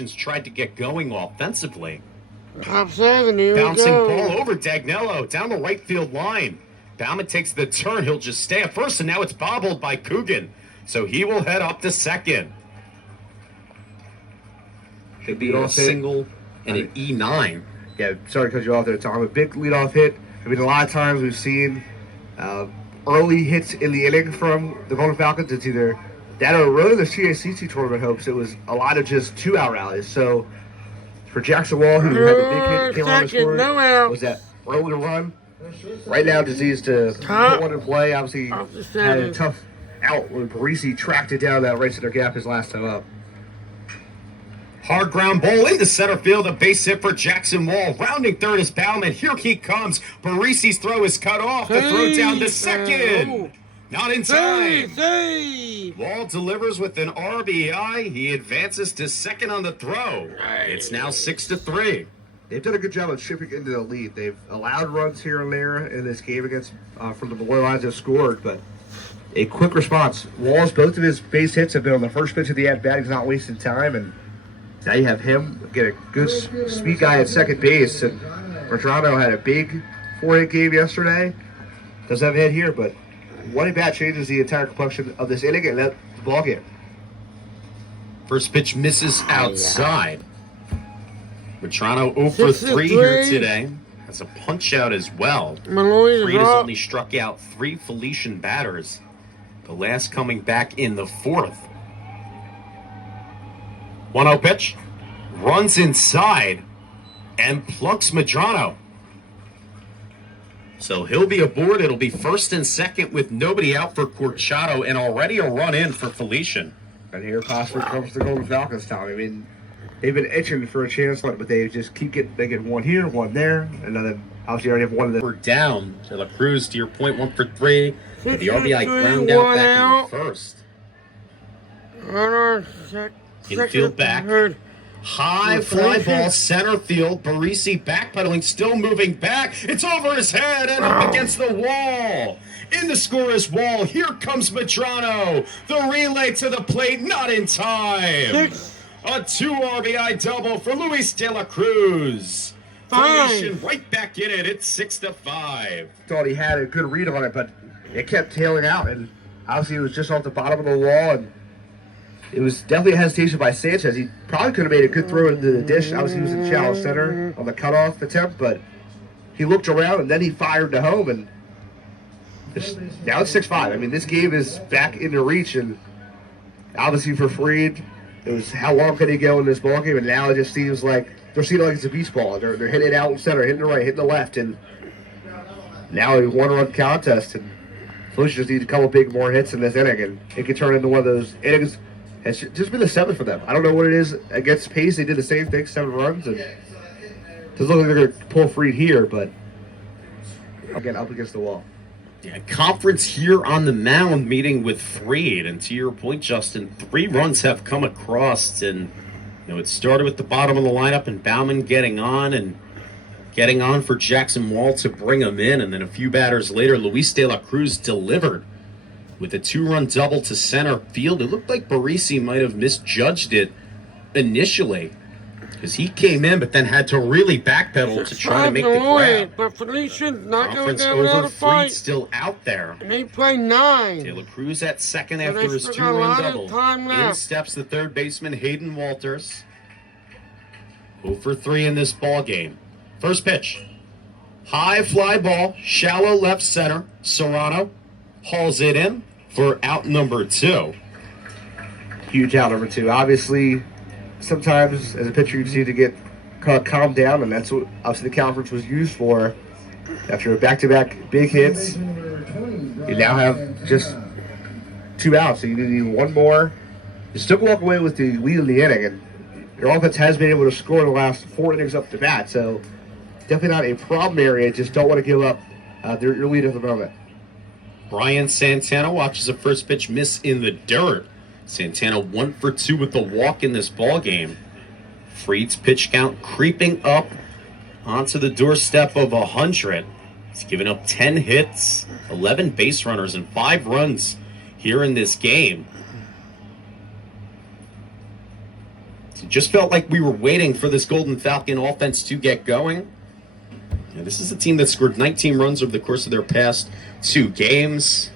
Felicians tried to get going offensively. Top 7, here we Bouncing go. ball over Dagnello down the right field line. Bauman takes the turn. He'll just stay at first, and now it's bobbled by Coogan. So he will head up to second. Could be a single and an E9. Yeah, sorry to cut you off there, Tom. A big leadoff hit. I mean, a lot of times we've seen early hits in the inning from the Golden Falcons. It's either that or really the CACC tournament hopes. It was a lot of just 2-out rallies. So for Jackson Wall, who had the big hit, came on the score, was that early run. Right now, Disease to put one in play. Obviously, had a tough out when Parisi tracked it down that right center gap his last time up. Hard ground ball into center field, a base hit for Jackson Wall. Rounding third is Bauman. Here he comes. Parisi's throw is cut off. The throw down to second. Not in time. Wall delivers with an RBI. He advances to second on the throw. It's now 6-3. They've done a good job of chipping into the lead. They've allowed runs here and there in this game against from the Molloy lines have scored, but a quick response. Wall's both of his base hits have been on the first pitch of the at bat. He's not wasting time, and now you have him get a good speed guy at second base. And Bertrano had a big 4-hit game yesterday. Doesn't have a hit here, but one at bat changes the entire complexion of this inning and that ball game. First pitch misses outside. Bertrano 0 for 3 here today. Has a punch out as well. Freed has only struck out 3 Felician batters. The last coming back in the 4th. 1-0 pitch. Runs inside and plucks Medrano. So he'll be aboard. It'll be first and second with nobody out for Corchado and already a run in for Felician. And here possibly comes the Golden Falcons, Tom. I mean, they've been itching for a chance, but they just keep getting, they get one here, one there, and then obviously already have one of them. We're down. De La Cruz, to your point, 1 for 3. The RBI ground out back in the first. Infield back. High fly ball, center field. Parisi backpedaling, still moving back. It's over his head and up against the wall. In the score is Wall. Here comes Medrano. The relay to the plate, not in time. A 2 RBI double for Luis De La Cruz. Felician right back in it. It's 6-5. Thought he had a good read on it, but it kept tailing out, and obviously it was just off the bottom of the wall, and it was definitely a hesitation by Sanchez. He probably could have made a good throw into the dish. Obviously he was in shallow center on the cutoff attempt, but he looked around and then he fired to home, and now it's 6-5. I mean, this game is back into reach, and obviously for Freed, it was how long can he go in this ball game, and now it just seems like they're seeing it like it's a beach ball. They're hitting it out in center, hitting the right, hitting the left, and now a 1-run contest, and Felicia just needs a couple big more hits in this inning, and it could turn into one of those innings. It's just been the 7th for them. I don't know what it is against Pace. They did the same thing, 7 runs, and it doesn't look like they're going to pull Freed here, but again, up against the wall. Yeah, conference here on the mound meeting with Freed, and to your point, Justin, 3 runs have come across, and it started with the bottom of the lineup and Bauman getting on for Jackson Wall to bring him in, and then a few batters later, Luis De La Cruz delivered with a 2-run double to center field. It looked like Parisi might have misjudged it initially, because he came in but then had to really backpedal to try to make the grab. But Felician's not going Conference down without over, a fight. Freed still out there. And they play 9. De La Cruz at second And after they his still got a 2-run lot of double. time In left. steps the third baseman, Hayden Walters. 0 for 3 in this ball game. First pitch. High fly ball, shallow left center. Serrano hauls it in for out number 2. Huge out number 2. Obviously, sometimes as a pitcher you just need to get calmed down, and that's what obviously the conference was used for. After back-to-back big hits, you now have just 2 outs, so you need one more. You still can walk away with the lead of the inning, and your offense has been able to score the last 4 innings up to bat, so definitely not a problem area. Just don't want to give up your lead at the moment. Brian Santana watches a first pitch miss in the dirt. Santana 1 for 2 with the walk in this ball game. Freed's pitch count creeping up onto the doorstep of 100. He's given up 10 hits, 11 base runners, and 5 runs here in this game. So Just felt like we were waiting for this Golden Falcon offense to get going. And this is a team that scored 19 runs over the course of their past 2 games.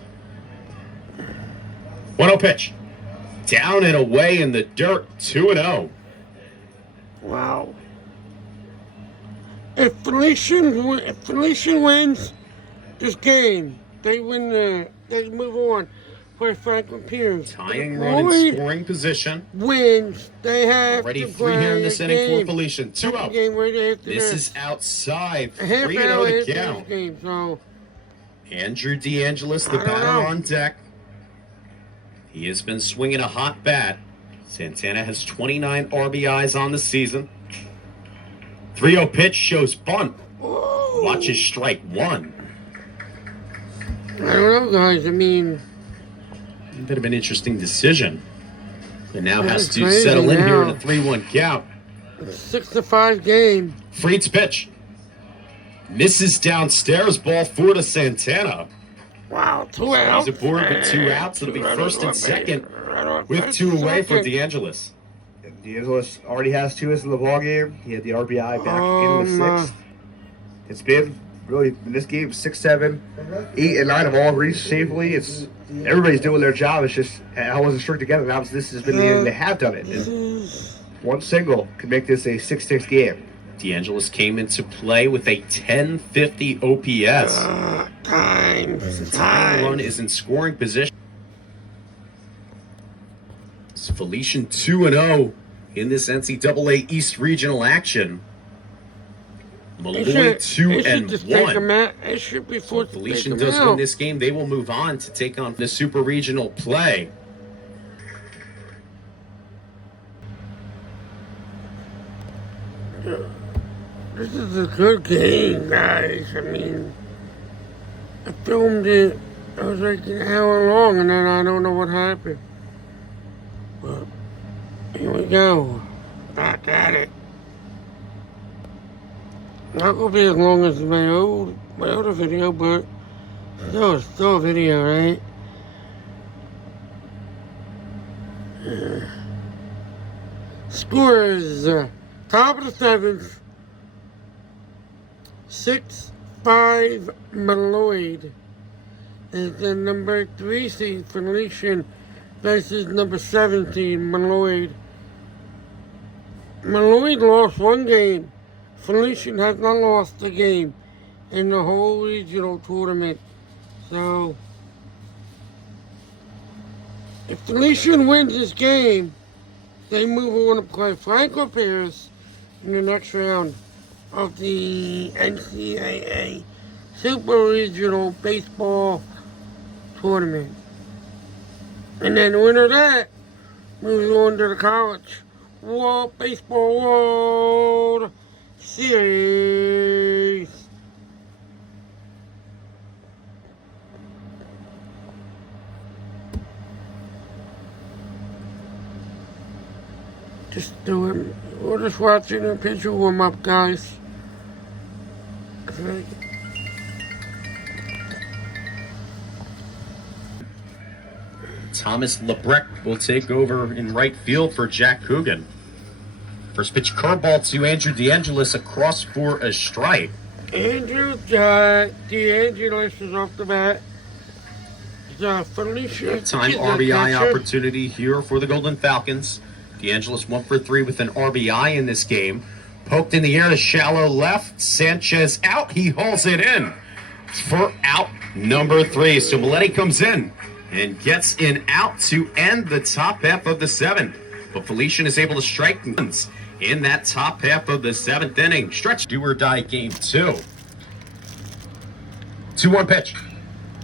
1-0 pitch. Down and away in the dirt, 2-0. Wow. If Felician wins this game, they win. They move on for Franklin Pierce. Tying run in scoring position. Wins. They have already to 3 here in this inning for Felician. 2-0. Game right after This is outside. a half 3-0 hour to after count. this game, so Andrew DeAngelis, the batter on deck. He has been swinging a hot bat. Santana has 29 RBIs on the season. 3-0 pitch shows bunt. Watches strike 1. I don't know, guys. I mean, A bit of an interesting decision. And now has That's to crazy settle in here in now. a 3-1 count. it's 6-5 game. Freed's pitch. Misses downstairs. Ball 4 to Santana. Wow, 2 outs. He's aboard with 2 outs. It'll be first and second with 2 away for DeAngelis. DeAngelis already has 2 hits in the ball game. He had the RBI back in the my. 6th. It's been really in this game 6, 7, 8, and 9 have all reached safely. It's everybody's doing their job. It's just I wasn't string together. Now this has been the end. They have done it. And one single can make this a 6-6 game. DeAngelis came into play with a 1050 OPS. Time. Tying run is in scoring position. It's Felician 2-0 in this NCAA East Regional action. Molloy 2-1. It should be forced to Felician take 'em does out. win this game. They will move on to take on the Super Regional play. This is a good game, guys. I mean, I filmed it. It was like an hour long, and then I don't know what happened. But here we go. Back at it. Not gonna be as long as my other video, but still a video, right? Scores. Top of the 7th. 6-5 Molloy is the number 3 seed Felician versus number 17 Molloy. Molloy lost 1 game. Felician has not lost a game in the whole regional tournament. So if Felician wins this game, they move on to play Franklin Pierce in the next round of the NCAA Super Regional Baseball Tournament. And then the winner of that moves on to the College World Baseball World Series. Just do it. We're just watching a pitcher warm up, guys. Thomas Lebrecht will take over in right field for Jack Coogan. First pitch curveball to Andrew DeAngelis across for a strike. Andrew DeAngelis is off the bat. Felicia. Time RBI opportunity here for the Golden Falcons. DeAngelis 1 for 3 with an RBI in this game. Poked in the air to shallow left. Sanchez out. He hauls it in for out number 3. So Maletti comes in and gets in out to end the top half of the 7th. But Felician is able to strike runs in that top half of the 7th inning. Stretch do or die game 2. 2-1 pitch.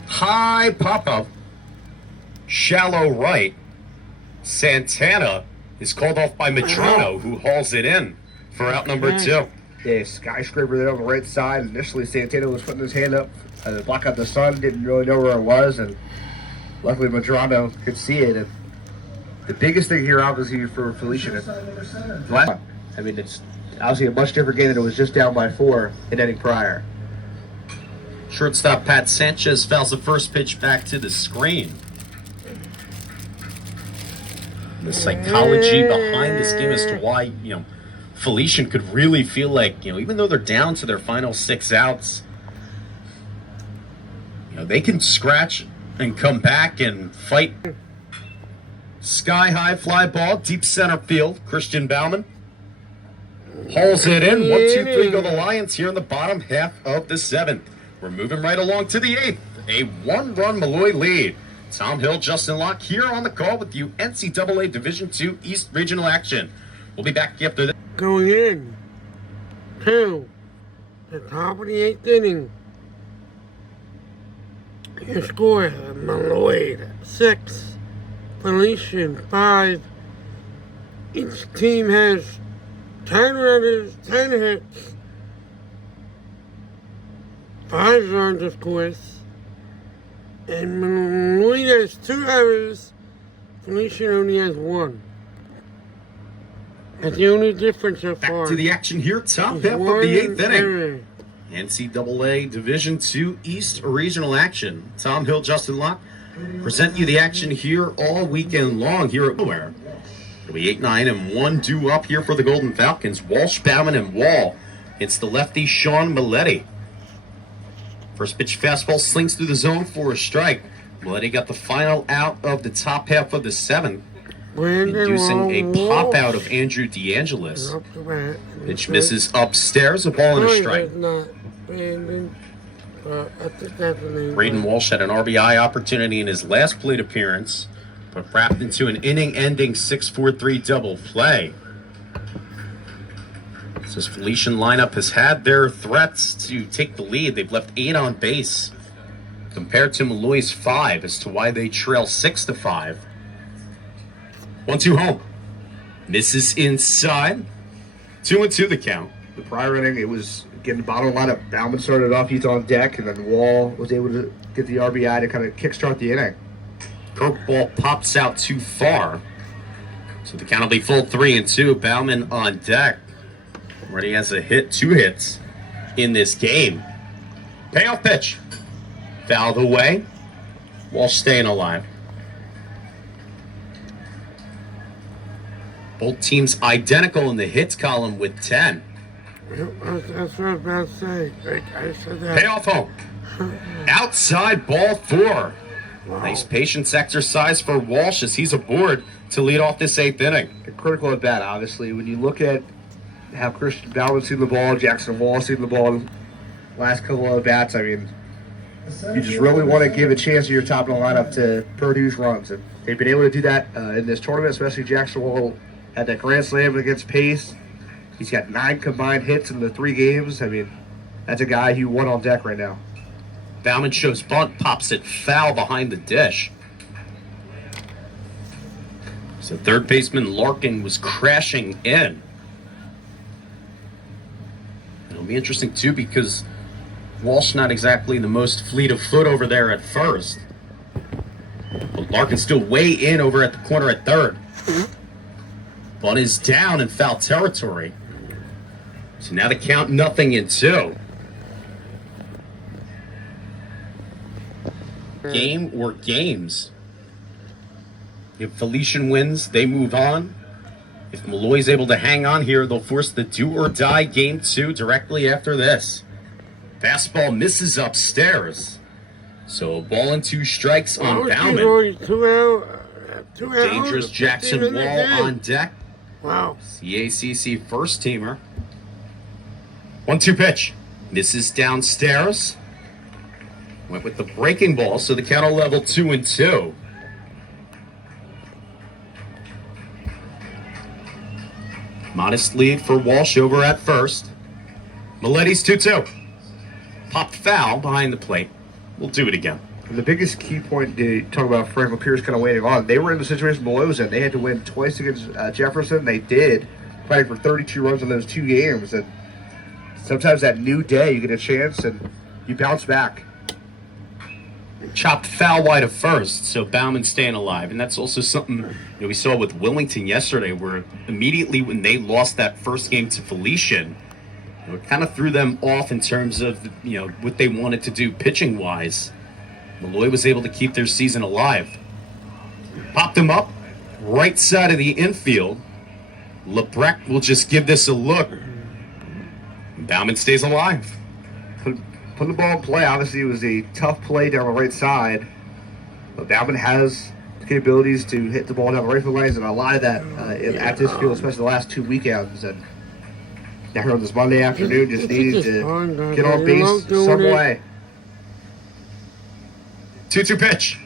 High pop-up. Shallow right. Santana is called off by Medrano, who hauls it in for out number 2. Yeah, skyscraper there on the right side. Initially, Santana was putting his hand up to block out the sun. Didn't really know where it was, and luckily Medrano could see it. And the biggest thing here, obviously, for Felician is I mean, it's obviously a much different game than it was just down by 4 in inning prior. Shortstop Pat Sanchez fouls the first pitch back to the screen. The psychology behind this game as to why, Felician could really feel like, even though they're down to their final 6 outs, they can scratch and come back and fight. Sky high fly ball, deep center field. Christian Bauman hauls it in. 1-2-3 go the Lions here in the bottom half of the 7th. We're moving right along to the 8th. A 1-run Molloy lead. Tom Hill, Justin Locke here on the call with you. NCAA Division II East Regional action. We'll be back after this. Going in to the top of the 8th inning. Your score, Molloy 6, Felician 5. Each team has 10 runners, 10 hits, 5 runs, of course. And Molloy has 2 errors. Felician only has 1. That's the only difference so far. Back to the action here, top half of the 8th inning. NCAA Division II East Regional action. Tom Hill, Justin Locke present you the action here all weekend long here at Nowhere. It'll be 8-9 and 1 due up here for the Golden Falcons. Walsh, Bauman, and Wall. It's the lefty Sean Milletti. First pitch fastball slings through the zone for a strike. Milletti got the final out of the top half of the 7th. Inducing a pop out of Andrew DeAngelis. Pitch misses upstairs, a ball and a strike. Braden Walsh had an RBI opportunity in his last plate appearance, but wrapped into an inning-ending 6-4-3 double play. This Felician lineup has had their threats to take the lead. They've left 8 on base, compared to Molloy's 5, as to why they trail 6-5. 1-2 home. Misses inside. 2-2 the count. The prior inning, it was getting the bottom of the lineup. Bauman started off, he's on deck, and then Wall was able to get the RBI to kind of kickstart the inning. Curveball pops out too far. So the count will be full 3-2. Bauman on deck. Already has a hit, 2 hits in this game. Payoff pitch. Fouled away. Walsh staying alive. Both teams identical in the hits column with 10. That's what I was about to say. I said that. Payoff home. Outside ball 4. Wow. Nice patience exercise for Walsh as he's aboard to lead off this 8th inning. A critical at bat, obviously. When you look at how Christian Bauman's seen the ball, Jackson Wall seen the ball last couple of bats, I mean, you just really want to give a chance to your top of the lineup to produce runs. And they've been able to do that in this tournament, especially Jackson Wall had that grand slam against Pace. He's got 9 combined hits in the 3 games. I mean, that's a guy who won on deck right now. Bauman shows bunt, pops it foul behind the dish. So third baseman Larkin was crashing in. It'll be interesting too because Walsh not exactly the most fleet of foot over there at first. But Larkin's still way in over at the corner at third. Bunt is down in foul territory. So now the count 0-2. Game or games. If Felician wins, they move on. If Molloy's able to hang on here, they'll force the do-or-die game 2 directly after this. Fastball misses upstairs. So a ball and 2 strikes on Bauman. Dangerous Jackson Wall on deck. Wow. CACC first teamer. 1-2 pitch. Misses downstairs. Went with the breaking ball, so the count will level 2-2. Modest lead for Walsh over at first. Milletti's 2-2. Popped foul behind the plate. We'll do it again. The biggest key point to talk about Franklin Pierce kind of waiting on, they were in the situation Molloy was in. They had to win twice against Jefferson. They did, fighting for 32 runs in those 2 games. And sometimes that new day, you get a chance and you bounce back. Chopped foul wide of first, so Bauman staying alive. And that's also something we saw with Wilmington yesterday, where immediately when they lost that first game to Felician, it kind of threw them off in terms of what they wanted to do pitching-wise. Molloy was able to keep their season alive. Popped him up, right side of the infield. Lebrecht will just give this a look. Bauman stays alive. Put the ball in play. Obviously, it was a tough play down the right side. But Bauman has the capabilities to hit the ball down the right field lines, and a lot of that at this field, especially the last 2 weekends. And down here on this Monday afternoon, just needed to get on base some way. 2-2 pitch.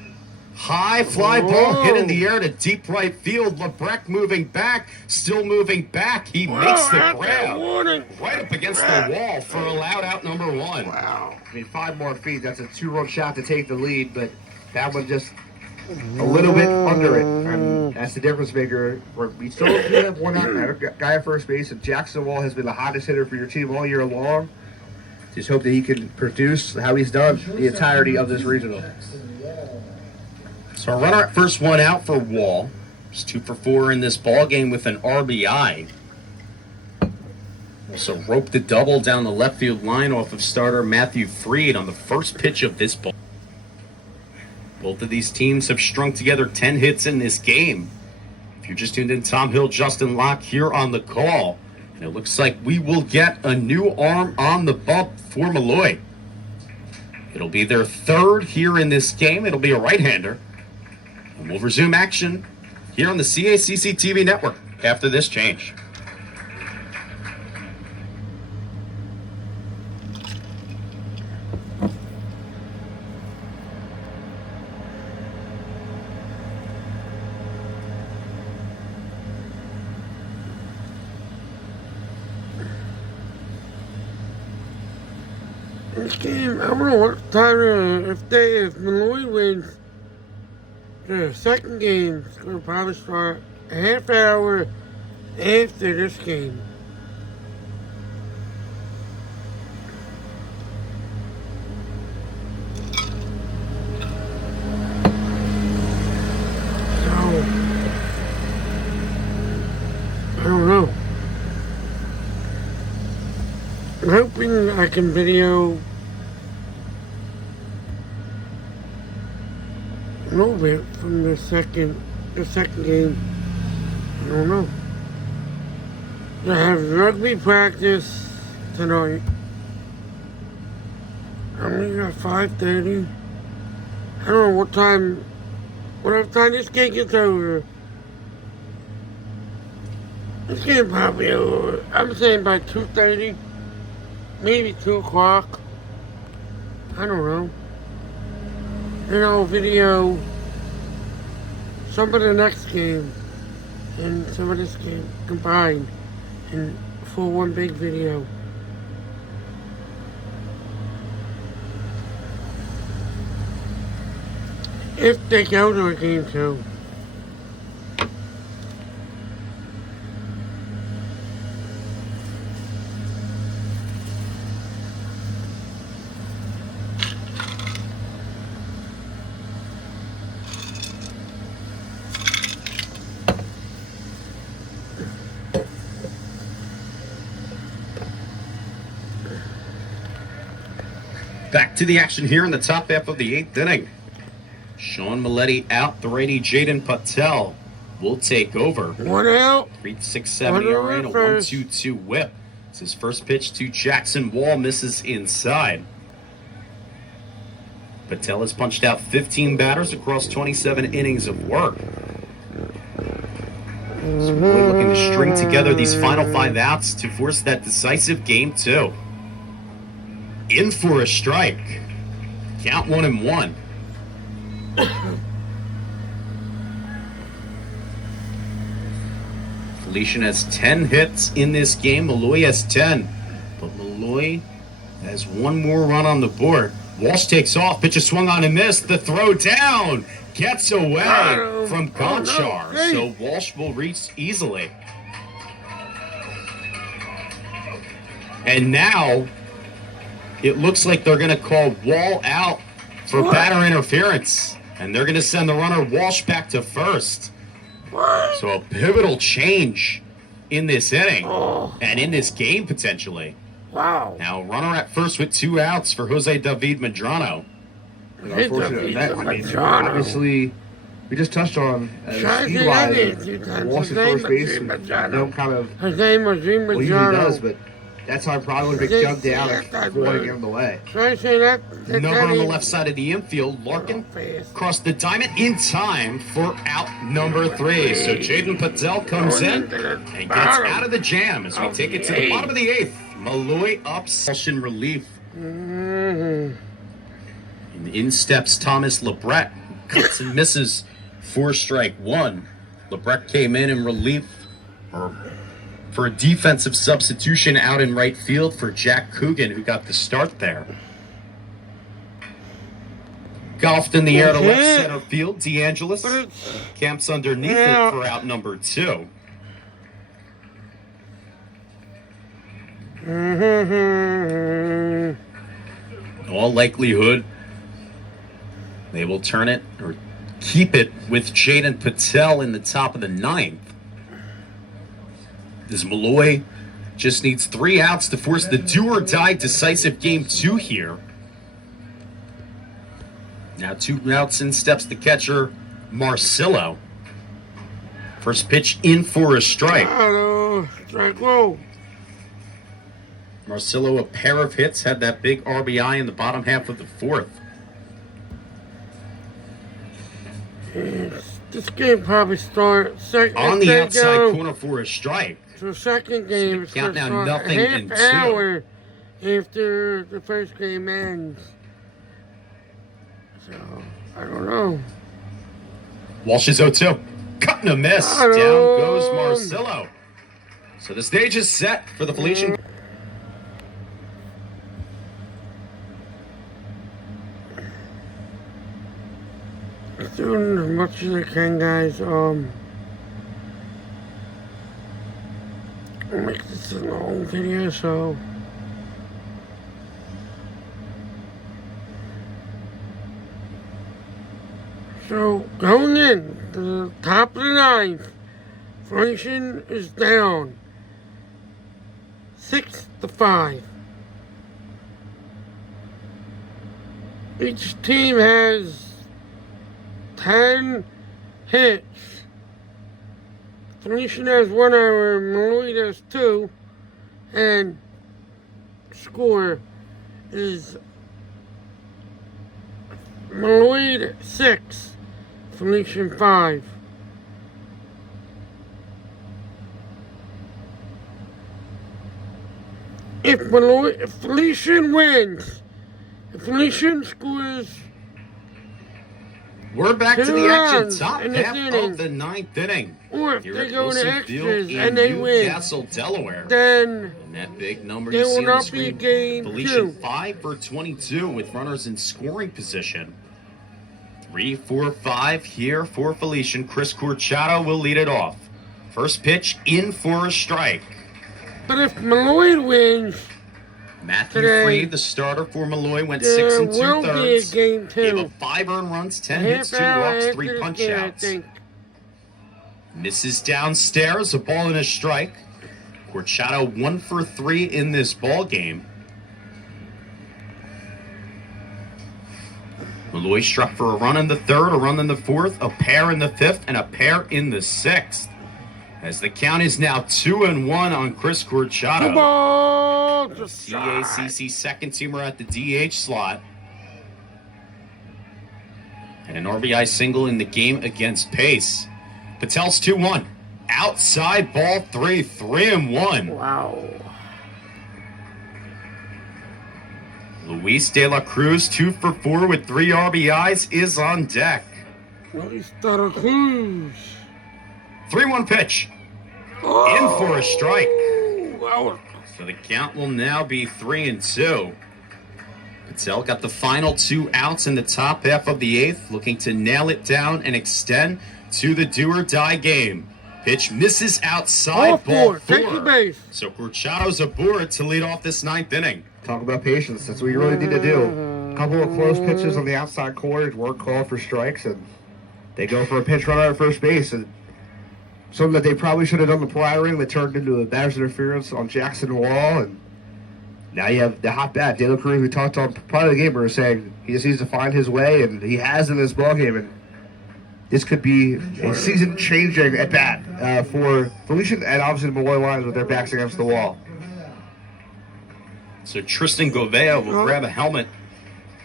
High fly ball hit in the air to deep right field. Lebrecht moving back, still moving back. He makes the grab right up against the wall for a loud out number 1. Wow. I mean, 5 more feet. That's a 2-run shot to take the lead, but that one just a little bit under it. And that's the difference maker. We still do have one guy at first base, and Jackson Wall has been the hottest hitter for your team all year long. Just hope that he can produce how he's done the entirety of this regional. So a runner at first, one out for Wall. He's 2 for 4 in this ball game with an RBI. Also roped the double down the left field line off of starter Matthew Freed on the first pitch of this ball. Both of these teams have strung together 10 hits in this game. If you're just tuned in, Tom Hill, Justin Locke here on the call. And it looks like we will get a new arm on the bump for Molloy. It'll be their 3rd here in this game. It'll be a right-hander. And we'll resume action here on the CACC TV network after this change. This game, I don't know what time, if Molloy wins the second game, it's going to probably start a half hour after this game. So, I don't know. I'm hoping I can video a little bit from the second game. I don't know. I have rugby practice tonight. I'm leaving at 5:30. I don't know whatever time this game gets over. This game probably over. I'm saying by 2:30. Maybe 2 o'clock. I don't know. And I'll video some of the next game and some of this game combined and for one big video. If they go to a game 2. Back to the action here in the top half of the 8th inning. Sean Maletti out. The righty Jaden Patel will take over. 1 out. 3.67 ERA and a 1.22 whip. It's his first pitch to Jackson Wall. Misses inside. Patel has punched out 15 batters across 27 innings of work. So really looking to string together these final 5 outs to force that decisive game 2. In for a strike. Count 1-1. Felician has 10 hits in this game. Molloy has 10. But Molloy has 1 more run on the board. Walsh takes off. Pitch is swung on and missed. The throw down. Gets away from Gonchar. So Walsh will reach easily. And now it looks like they're going to call Wall out for batter interference. And they're going to send the runner Walsh back to first. So a pivotal change in this inning and in this game potentially. Wow. Now runner at first with 2 outs for Jose David Medrano. Unfortunately, obviously we just touched on speed-wise. Walsh at first base, no kind of his name was what he usually does, Majano. but that time probably would have been jumped down and wanted to get him the way. Should I say that? Number on the left side of the infield, Larkin crossed the diamond in time for out number 3. So Jaden Patel comes in and gets out of the jam as we take it to the bottom of the 8th. Molloy up, Felician relief. And in steps Thomas Lebret, cuts and misses. 4 strike 1. Lebret came in relief for a defensive substitution out in right field for Jack Coogan, who got the start there. Golfed in the air to left center field. DeAngelis camps underneath it for out number 2. In all likelihood, they will turn it or keep it with Jaden Patel in the top of the 9th. As Molloy just needs 3 outs to force the do-or-die decisive game 2 here. Now 2 outs in steps the catcher, Marcillo. First pitch in for a strike. Strike low. Marcillo, a pair of hits, had that big RBI in the bottom half of the 4th. This game probably starts On the outside corner for a strike. So second game, so count now a half hour after the first game ends. So, I don't know. Walsh is 0-2. Cut and a miss. Down goes Marcillo. So the stage is set for the Felician. Doing as much as I can, guys. I'll make this a long video, so going in the top of the 9th, Felician is down 6-5. Each team has 10 hits. Felician has 1 hour, Molloy has 2, and score is Molloy 6, Felician 5. If Felician wins, if Felician scores, we're back to the action. runs Top in this half inning, of the 9th inning. or if Here they at go into Wilson extras Field in and they win, Newcastle, Delaware. then And that big number there you see will on the not be a screen. game Felician 2. 5 for 22 with runners in scoring position. 3-4-5 here for Felician. Chris Corchado will lead it off. First pitch in for a strike. But if Molloy wins, Matthew today, Freed, the starter for Molloy, went there 6 will be a 2/3. game Gave 2. up 5 earned runs, 10 A hits, half 2 hour walks, after 3 this punch game, I outs. think. Misses downstairs, a ball and a strike. Corchado 1 for 3 in this ball game. Molloy struck for a run in the 3rd, a run in the 4th, a pair in the 5th, and a pair in the 6th. As the count is now 2-1 on Chris Corchado. Ball, CACC second teamer at the DH slot. And an RBI single in the game against Pace. Patel's 2-1. Outside ball 3-1. Wow. Luis De La Cruz, 2 for 4 with 3 RBIs, is on deck. Luis De La Cruz. 3-1 pitch. In for a strike. Wow. So the count will now be 3-2. Patel got the final 2 outs in the top half of the 8th, looking to nail it down and extend to the do-or-die game. Pitch misses outside, ball 4. Take the base. So Corchado's aboard to lead off this 9th inning. Talk about patience. That's what you really need to do. A couple of close pitches on the outside corners weren't called for strikes, and they go for a pinch runner at first base. And something that they probably should have done the prior inning that turned into a batter's interference on Jackson Wall. And now you have the hot bat, De La Cruz, we talked on part of the game. We were saying he just needs to find his way, and he has in this ballgame. And this could be a season-changing at bat for Felician and obviously the Molloy Lions with their backs against the wall. So Tristan Govea will grab a helmet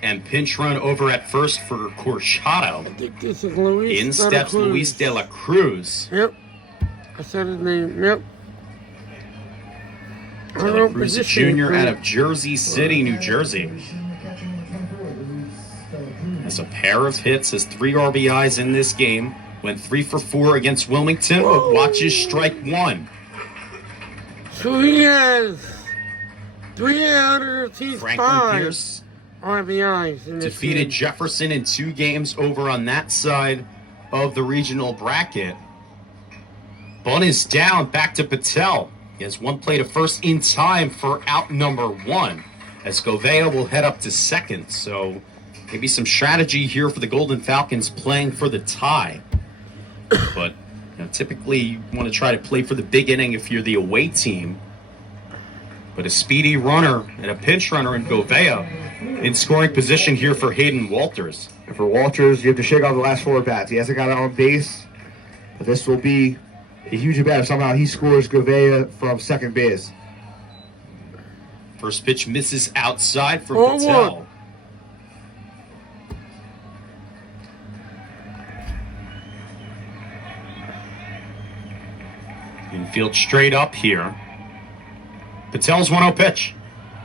and pinch run over at first for Corchado. I think this is Luis. In steps Luis de la Cruz. Yep. I said his name. Yep. De la Cruz Jr. out of Jersey City, New Jersey. Has a pair of hits, has 3 RBIs in this game. Went 3 for 4 against Wilmington, but watches strike 1. So he has 3 out of his Franklin 5 Pierce RBIs in this defeated game. Jefferson in 2 games over on that side of the regional bracket. Bunt is down, back to Patel. He has 1 play to first in time for out number 1, as Govea will head up to second. So maybe some strategy here for the Golden Falcons playing for the tie. But typically you want to try to play for the big inning if you're the away team. But a speedy runner and a pinch runner in Govea in scoring position here for Hayden Walters. And for Walters, you have to shake off the last 4 bats. He hasn't got it on base, but this will be a huge at-bat if somehow he scores Govea from second base. First pitch misses outside for 0-1. Patel. Infield straight up here. Patel's 1-0 pitch.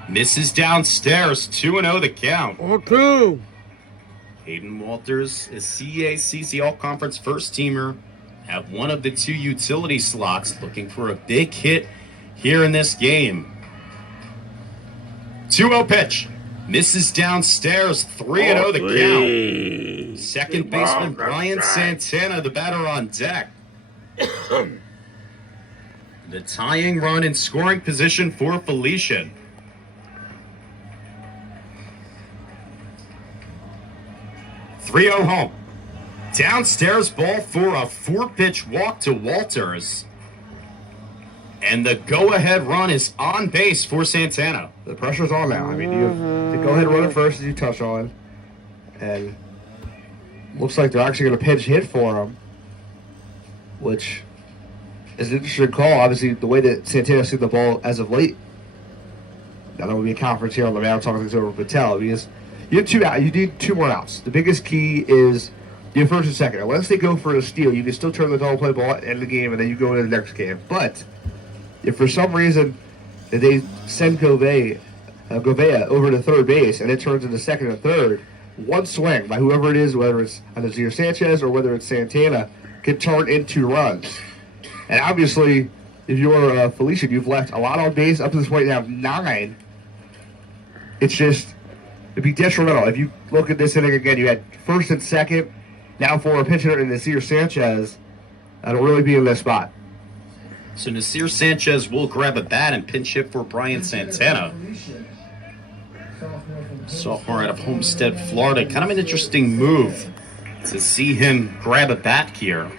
Misses downstairs. 2-0 the count. 0-2. Hayden Walters is CACC All-Conference first-teamer at one of the 2 utility slots, looking for a big hit here in this game. 2-0 pitch. Misses downstairs. 3-0 the count. Second baseman Brian Santana, the batter on deck. The tying run in scoring position for Felician. .3-0 home. Downstairs ball for a 4-pitch walk to Walters. And the go-ahead run is on base for Santana. The pressure's on now. I mean, you have to go ahead and run it first, as you touch on. And looks like they're actually going to pitch hit for him, which is an interesting call. Obviously, the way that Santana's seen the ball as of late. Now, there will be a conference here on the mound talking things over with Patel. Because you have 2 out. You need 2 more outs. The biggest key is your first and second. Unless they go for a steal, you can still turn the double play ball at the end of the game, and then you go into the next game. But if for some reason they send Govea over to third base and it turns into second and third, 1 swing by whoever it is, whether it's Anazir Sanchez or whether it's Santana, can turn into runs. And obviously, if you're Felicia, you've left a lot on base. Up to this point, you have 9. It's just, it'd be detrimental. If you look at this inning again, you had first and second, now for a pitch hitter in Nasir Sanchez, that'll really be in this spot. So Nasir Sanchez will grab a bat and pinch hit for Brian Santana. Sophomore out of Homestead, Florida. Kind of an interesting move to see him grab a bat here.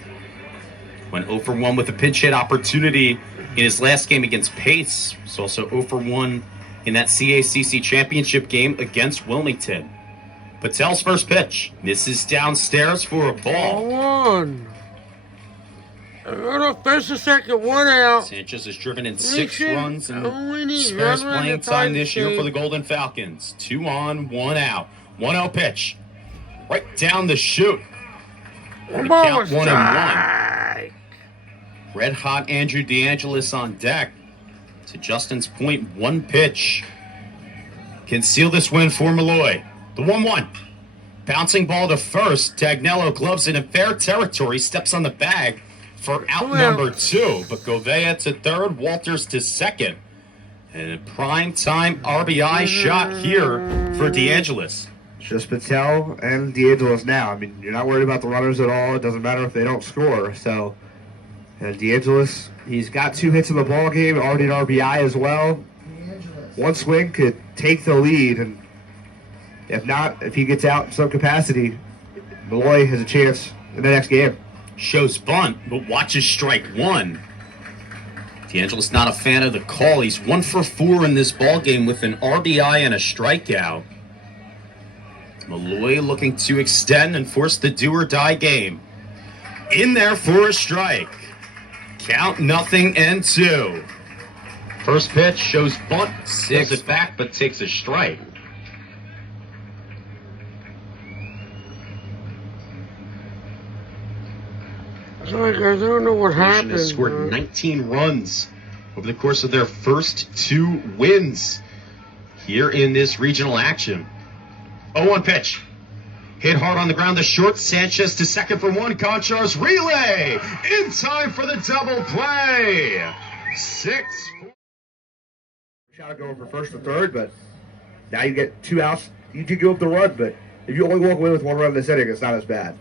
Went 0 for 1 with a pinch hit opportunity in his last game against Pace. He's also 0 for 1 in that CACC championship game against Wilmington. Patel's first pitch misses downstairs for a ball. 1. First and second, 1 out. Sanchez has driven in 6 runs and only spares run playing the time this year state. for the Golden Falcons. 2 on, 1 out. 1-0 pitch. Right down the chute. And the count 1-1. Red hot Andrew DeAngelis on deck. To Justin's point, 1 pitch can seal this win for Molloy. The 1-1. Bouncing ball to first. Dagnello gloves it in fair territory. Steps on the bag for out number 2. But Govea to third. Walters to second. And a prime time RBI shot here for DeAngelis. Just Patel and DeAngelis now. I mean, you're not worried about the runners at all. It doesn't matter if they don't score. So, and DeAngelis, he's got 2 hits in the ball game, already an RBI as well. 1 swing could take the lead, and if not, if he gets out in some capacity, Molloy has a chance in the next game. Shows bunt, but watches strike 1. DeAngelis not a fan of the call. He's 1 for 4 in this ball game with an RBI and a strikeout. Molloy looking to extend and force the do-or-die game. in there for a strike. Count 0-2. First pitch shows bunt, steals it back, but takes a strike. Sorry guys, I don't know what Felician happened. has scored 19 runs over the course of their first 2 wins here in this regional action. 0-1 pitch. Hit hard on the ground to short. Sanchez to second for 1. Gonchar's relay in time for the double play. 6. Shot going for first or third, but now you get 2 outs. You could go up the run, but if you only walk away with 1 run in this inning, it's not as bad.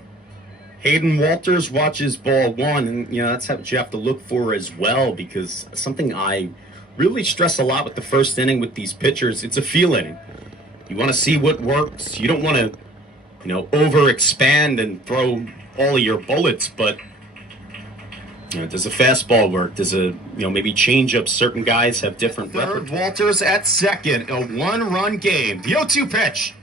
Hayden Walters watches ball 1, and that's what you have to look for as well, because something I really stress a lot with the first inning with these pitchers, it's a feel inning. You want to see what works. You don't want to, over-expand and throw all of your bullets, but does a fastball work? Does maybe change up? Certain guys have different third. Walters at second, a 1-run game. The 0-2 pitch.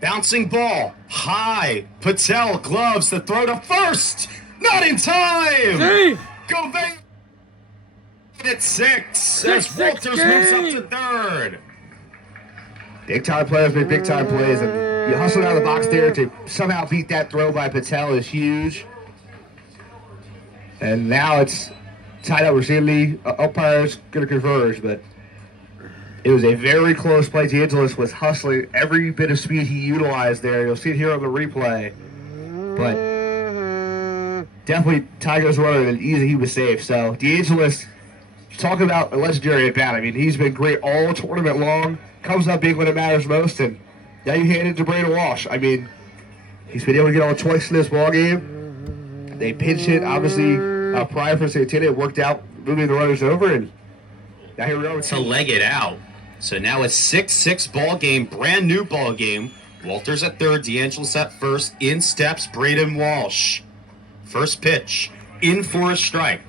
Bouncing ball, high. Patel gloves the throw to first. Not in time. Dave. Go back at 6 as Six, Walters moves up to third. Big time players make big time plays, and you hustle out of the box there to somehow beat that throw by Patel is huge. And now it's tied up repeatedly. Umpire's going to converge, but it was a very close play. DeAngelis was hustling every bit of speed he utilized there. You'll see it here on the replay. But definitely Tigers running and easy, he was safe. So DeAngelis, talk about a legendary at bat. I mean, he's been great all tournament long. Comes up big when it matters most, and now you hand it to Braden Walsh. I mean, he's been able to get on twice in this ball game. They pinch hit, obviously, prior for Santana. It worked out, moving the runners over, and now here we are. To leg it out. So now a 6-6 ball game, brand new ball game. Walters at third, DeAngelis at first. In steps Braden Walsh. First pitch, in for a strike.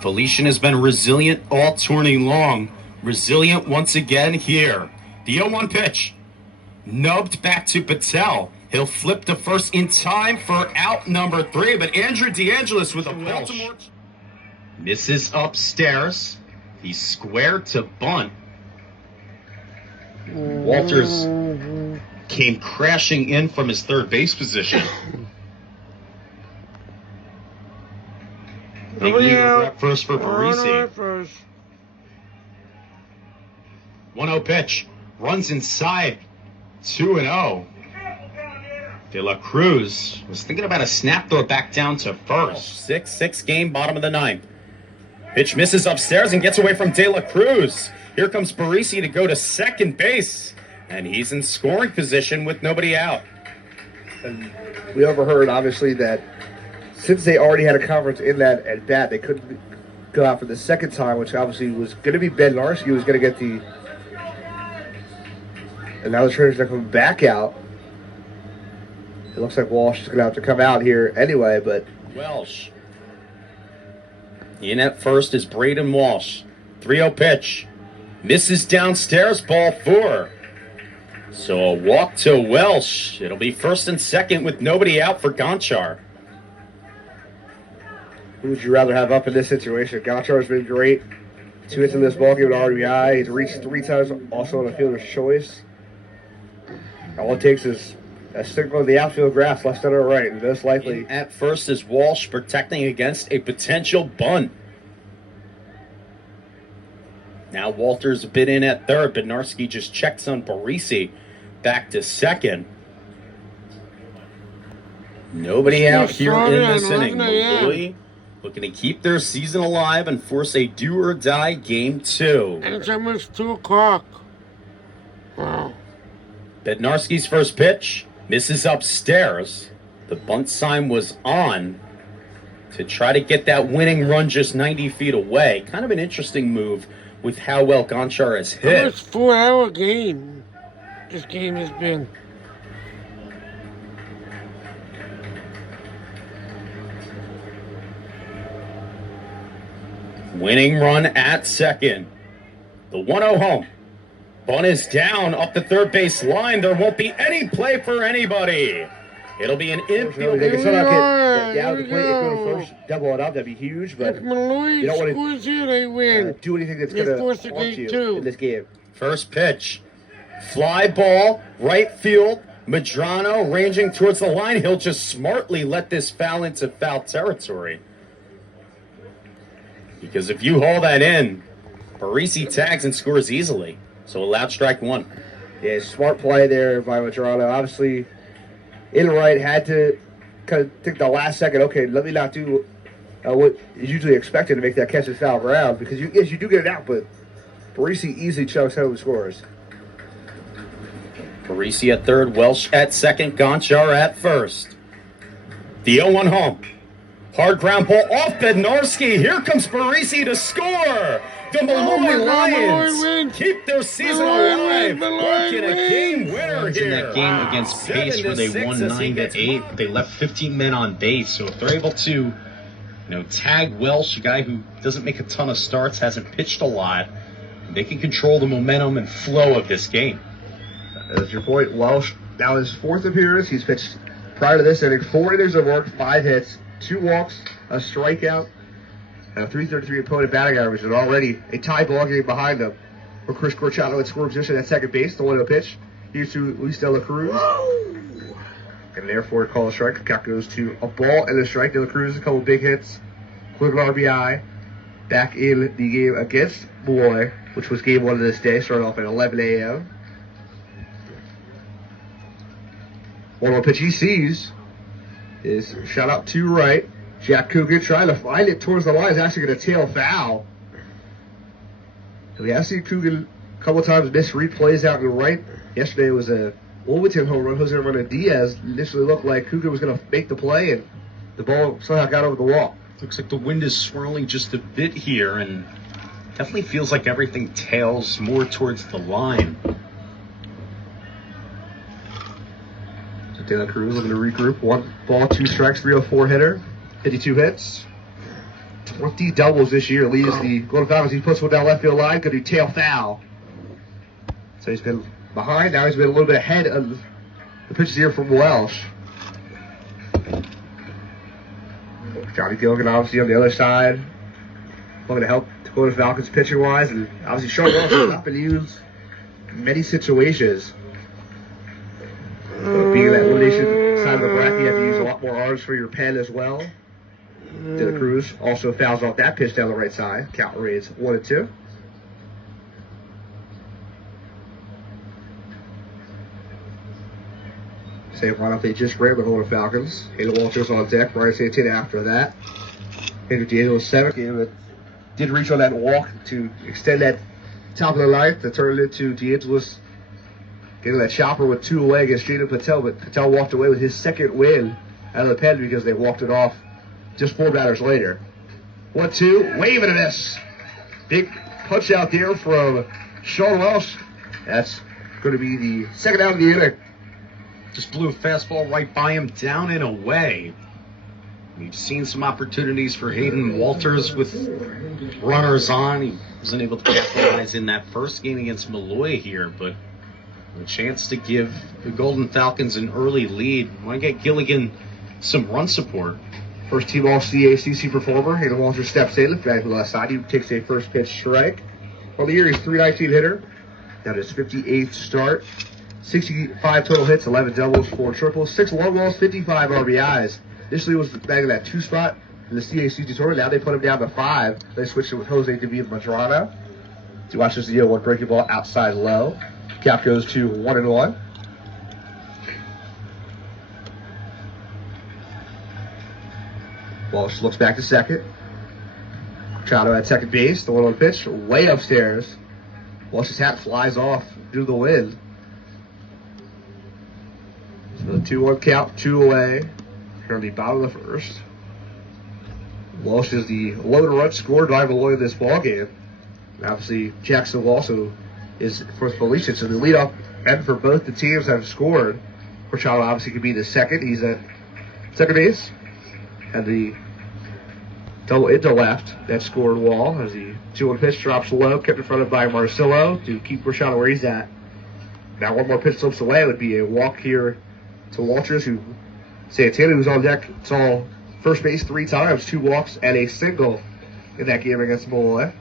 Felician has been resilient all tourney long. Resilient once again here. The 0-1 pitch. Nubbed back to Patel. He'll flip to first in time for out number 3. But Andrew DeAngelis with a Baltimore. Misses upstairs. He's squared to bunt. Walters came crashing in from his third base position. Big leader at first for Parisi. 1-0 pitch. Runs inside. 2-0. De La Cruz was thinking about a snap throw back down to first. 6-6 game, bottom of the 9th. Pitch misses upstairs and gets away from De La Cruz. Here comes Parisi to go to second base. And he's in scoring position with nobody out. And we overheard, obviously, that since they already had a conference in that at bat, they couldn't go out for the second time, which obviously was going to be Ben Narski who was going to get the. And now the trainers are coming back out. It looks like Walsh is going to have to come out here anyway, but. Welsh. In at first is Braden Walsh. 3-0 pitch. Misses downstairs, ball 4. So a walk to Welsh. It'll be first and second with nobody out for Gonchar. Who would you rather have up in this situation? Gonchar's been great. 2 hits in this ballgame with RBI. He's reached 3 times also on a fielder's choice. All it takes is a signal of the outfield grass, left center or right, and most likely. In at first is Walsh protecting against a potential bunt. Now Walters a bit in at third. Bednarski just checks on Parisi. Back to second. Nobody out here in this inning. Molloy looking to keep their season alive and force a do-or-die game 2. And it's almost 2 o'clock. Wow. Bednarski's first pitch misses upstairs. The bunt sign was on to try to get that winning run just 90 feet away. Kind of an interesting move with how well Gonchar has hit. Almost 4-hour game. This game has been. Winning run at second. The 1-0 home. Bunt is down up the third base line. There won't be any play for anybody. It'll be an infield. They can somehow get down Here the we plate and go to go. first, double it up. That'd be huge, but If Molloy you don't want to scores here, they win. do anything that's They going force to a haunt gate you too. in this game. First pitch. Fly ball, right field. Medrano ranging towards the line. He'll just smartly let this foul into foul territory. Because if you haul that in, Parisi tags and scores easily. So allowed strike one. Yeah, smart play there by Medrano. Obviously, in right, had to kind of think the last second, okay, let me not do what is usually expected to make that catch and foul ground, because you do get it out, but Parisi easily chokes home and scores. Parisi at third, Welsh at second, Gonchar at first. The 0-1 home. Hard ground ball off Bednarski. Here comes Parisi to score. The Molloy my God, Lions Molloy wins. keep their season Molloy alive. wins, Molloy Working a wins. game winner In here. that game against Pace where they 7-6 won as he 9-8, gets they left 15 men on base. So if they're able to, tag Welsh, a guy who doesn't make a ton of starts, hasn't pitched a lot, they can control the momentum and flow of this game. That's your point. Welsh, now his fourth appearance. He's pitched prior to this inning 4 innings of work, 5 hits, 2 walks, a strikeout, and a 333 opponent batting average, and already a tie ball game behind him. For Chris Corchado at scoring position at second base, the 1-0 pitch. Here's to Luis De La Cruz. And therefore, call a strike. Count goes to a ball and a strike. De La Cruz, a couple big hits, quick RBI. Back in the game against Molloy, which was game 1 of this day, started off at 11 a.m. 1-1 pitch he sees is shot out to right. Jack Coogan trying to find it towards the line. Is actually going to tail foul. We have seen Coogan a couple times miss replays out in right. Yesterday was a Wilmington home run. Jose Hernan Diaz initially looked like Coogan was going to make the play, and the ball somehow got over the wall. Looks like the wind is swirling just a bit here, and definitely feels like everything tails more towards the line. So De La Cruz looking to regroup. 1 ball, 2 strikes, 304 hitter, 52 hits. 20 doubles this year, leads the Golden Falcons. He puts one down left field line, going to tail foul. So he's been behind, now he's been a little bit ahead of the pitches here from Welsh. Johnny Gilligan obviously on the other side, looking to help the Golden Falcons pitching wise, and obviously Sean Welsh has not been used in many situations. So being that elimination side of the bracket, you have to use a lot more arms for your pen as well. De La Cruz also fouls off that pitch down the right side. Count reads 1-2. Same lineup they just ran with Golden Falcons. Hayden Walters on deck. Ryan Santana after that. Andrew D'Angelo's seventh game, but did reach on that walk to extend that top of the ninth to turn it into D'Angelo's getting that chopper with 2 away against Jaden Patel, but Patel walked away with his second win out of the pen because they walked it off just 4 batters later. 1-2, wave and a miss. Big punch out there from Sean Welsh. That's going to be the second out of the inning. Just blew a fastball right by him, down and away. We've seen some opportunities for Hayden Walters with runners on. He wasn't able to capitalize in that first game against Molloy here, but a chance to give the Golden Falcons an early lead. Want to get Gilligan some run support. First team All-CACC performer. Hayden Walters steps in. Back to the left side. He takes a first pitch strike. On the year, he's .319 hitter. That is 58th start. 65 total hits, 11 doubles, 4 triples, 6 long balls, 55 RBIs. Initially was bagging that 2 spot in the CACC tournament. Now they put him down to 5. They switched it with Jose David Medrano. To watch this deal, 1 breaking ball outside low. Cap goes to 1-1. Walsh looks back to second. Machado at second base. The 1-1 pitch way upstairs. Walsh's hat flies off due to the wind. So the 2-1 count, 2 away. Here on the bottom of the first. Walsh is the lone run scorer by Molloy in this ball game. Obviously, Jackson also is for Felicia, so the leadoff men for both the teams have scored. Corchado obviously could be the second. He's at second base. And the double into left. That scored Wall as the 2-1 pitch drops low, kept in front of by Marcillo to keep Rashad where he's at. Now one more pitch slips away. It would be a walk here to Walters, who Santana, who's on deck, saw first base 3 times, 2 walks and a single in that game against Molloy.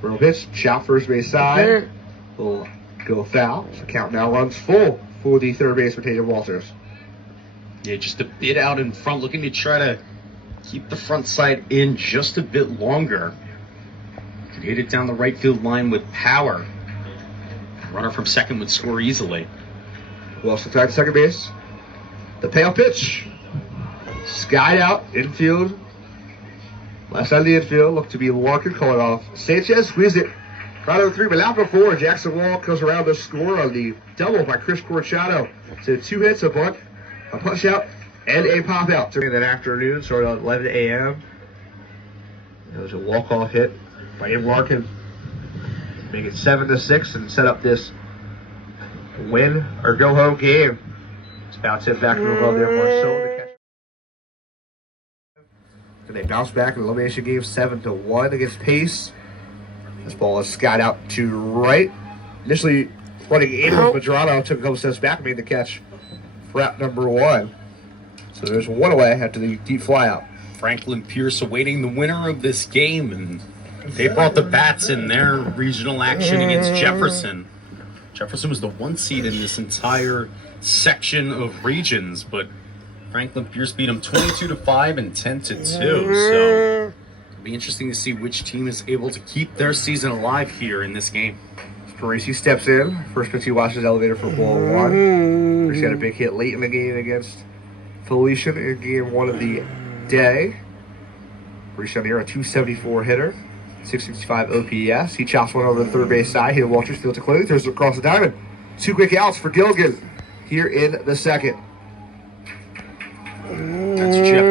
Real pitch, shot first base side. Will go foul. So count now runs full for the third baseman, Tatum Walters. Yeah, just a bit out in front, looking to try to keep the front side in just a bit longer. Could hit it down the right field line with power. Runner from second would score easily. Wilson tied second base. The payoff pitch. Skied out, infield. Left side of the infield, looked to be Larkin calling off. Sanchez squeezed it. Right over 3, but out before. Jackson Wall comes around to score on the double by Chris Corchado. So 2 hits, a bunt, a punch out, and a pop out. In that afternoon, started at 11 a.m. It was a walk-off hit by Abe Larkin. Make it 7-6 and set up this win or go home game. It's bounce hit back to the above there, Marcel to catch. And they bounce back in the elimination game 7-1 against Pace. This ball is skied out to right. Initially running in with Madrano, took a couple steps back and made the catch for out number 1. So there's 1 away after the deep fly out. Franklin Pierce awaiting the winner of this game, and they brought the bats in their regional action against Jefferson. Jefferson was the 1 seed in this entire section of regions, but Franklin Pierce beat him 22-5 and 10-2. So it'll be interesting to see which team is able to keep their season alive here in this game. Parisi steps in. First pitch he watches elevator for ball 1. Parisi had a big hit late in the game against Felician in game 1 of the day. Parisi on here, a 274 hitter. 665 OPS. He chops one over the third base side. Hit Walters, field to clear. Throws it across the diamond. 2 quick outs for Gilligan here in the second. That's Jefferson